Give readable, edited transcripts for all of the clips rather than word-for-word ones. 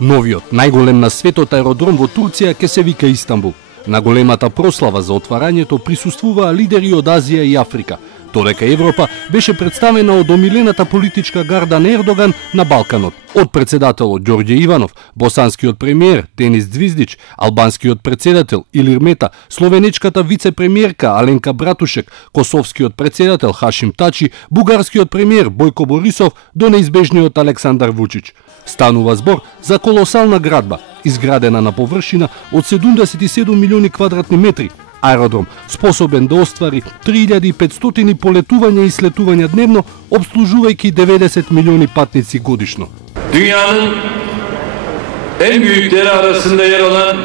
Новиот, најголем на светот аеродром во Турција ќе се вика Истанбул. На големата прослава за отварањето присуствуваа лидери од Азија и Африка, додека Европа беше представена од омилената политичка гарда на Ердоган на Балканот, од председателот Ѓорѓе Иванов, босанскиот премиер Денис Звиздич, албанскиот председател Илир Мета, словенечката вице-премиерка Аленка Братушек, косовскиот председател Хашим Тачи, бугарскиот премиер Бојко Борисов до неизбежниот Александар Вучич. Станува збор за колосална градба, изградена на површина од 77 милиони квадратни метри, аеродром способен да оствари 3500 полетувања и слетувања дневно, обслужувајќи 90 милиони патници годишно. Dünyanın en büyükleri arasında yer alan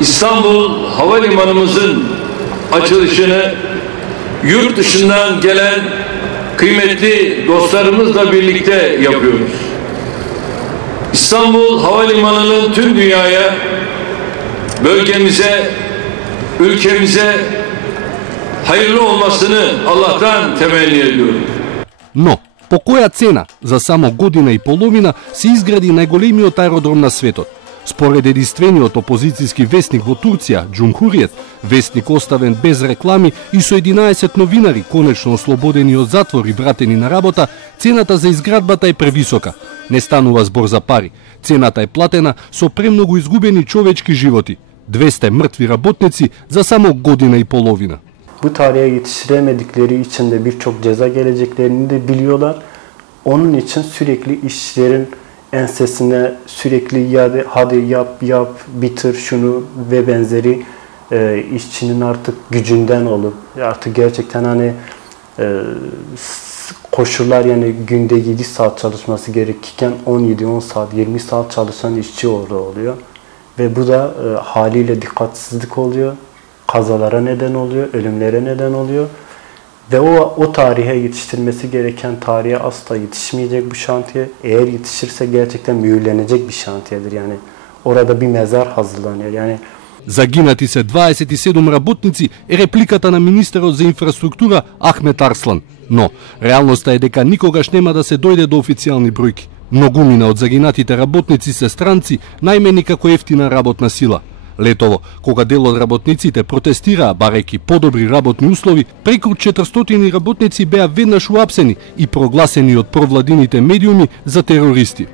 İstanbul Havalimanımızın açılışını yurt dışından gelen kıymetli dostlarımızla birlikte yapıyoruz. İstanbul Havalimanı'nın tüm dünyaya, bölgemize, ülkemize hayırlı olmasını Allah'tan temenni ediyorum. Но, по која цена за само година и половина се изгради најголемиот аеродром на светот? Според единствениот опозицијски вестник во Турција, Џумхуријет, вестник оставен без реклами и со 11 новинари конечно ослободени од затвор и вратени на работа, цената за изградбата е превисока. Не станува збор за пари. Цената е платена со премногу изгубени човечки животи. 200 mrtvi работници за само година и половина. Bu tarihe yetiştiremedikleri için de birçok ceza geleceklerini de biliyorlar. Onun için sürekli işçilerin ensesine sürekli hadi yap bitir şunu ve benzeri işçinin artık gücünden olup artık gerçekten hani koşullar yani günde 7 saat çalışması gerekirken 17-10 saat 20 saat çalışan işçi orada oluyor. Ve bu da haliyle dikkatsizlik oluyor. Kazalara neden oluyor, ölümlere neden oluyor. Ve o tarihe yetiştirmesi gereken tarihe asla yetişmeyecek bu şantiye. Eğer yetişirse gerçekten mühürlenecek bir şantiyedir. Yani orada bir mezar hazırlanıyor. Yani Загинати се 27 работници е репликата на министерот за инфраструктура Ахмет Арслан. Но, реалноста е дека никогаш нема да се дојде до официјални бројки. Многумина од загинатите работници се странци, најмени како ефтина работна сила. Летово, кога дел од работниците протестираа барајќи подобри работни услови, преку 400 работници беа веднаш уапсени и прогласени од провладините медиуми за терористи.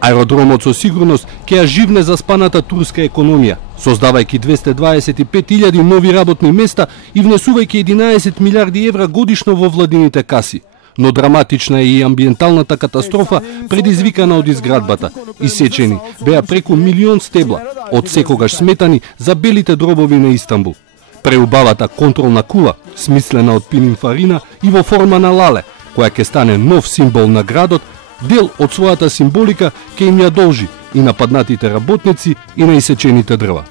Аеродромот со сигурност ќе ја живне заспаната турска економија, создавајќи 225.000 нови работни места и внесувајќи 11 милиарди евра годишно во владините каси. Но драматична е и амбиенталната катастрофа предизвикана од изградбата. Исечени беа преку 1 милион стебла, од секогаш сметани за белите дробови на Истанбул. Преубавата контролна кула, смислена од пининфарина и во форма на лале, која ќе стане нов символ на градот, дел од својата символика ќе им ја должи и нападнатите работници и на исечените дрва.